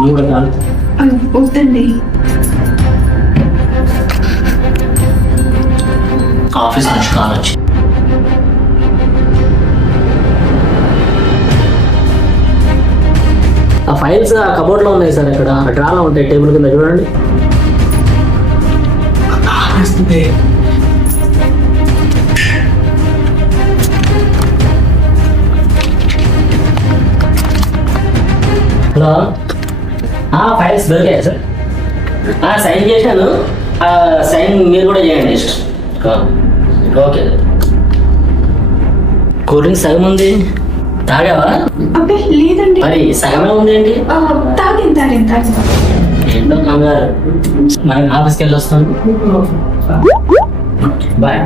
నువ్వు కూడా తాగు. ఆ, వద్దండి. ఆఫీస్ నుంచి కాల్ వచ్చి. ఆ ఫైల్స్ ఆ కబోర్డ్లో ఉన్నాయి సార్ ఇక్కడ. ఆ డ్రాలో ఉంటాయి. టేబుల్ కింద చూడండి. హలో. ఆ ఫైల్స్ దొరికాయి సార్? ఆ, సైన్ చేశాను. ఆ, సైన్ మీరు కూడా చేయండి ఓకే. కూల్ డ్రింక్ సగం ఉంది. తాగావా? అబ్బే లేదండి. మరి సగమే ఉంది తాగింది తాగింది తాగింది ఏంటో కంగారు. మనం ఆఫీస్కి వెళ్ళి వస్తాను బాయ్.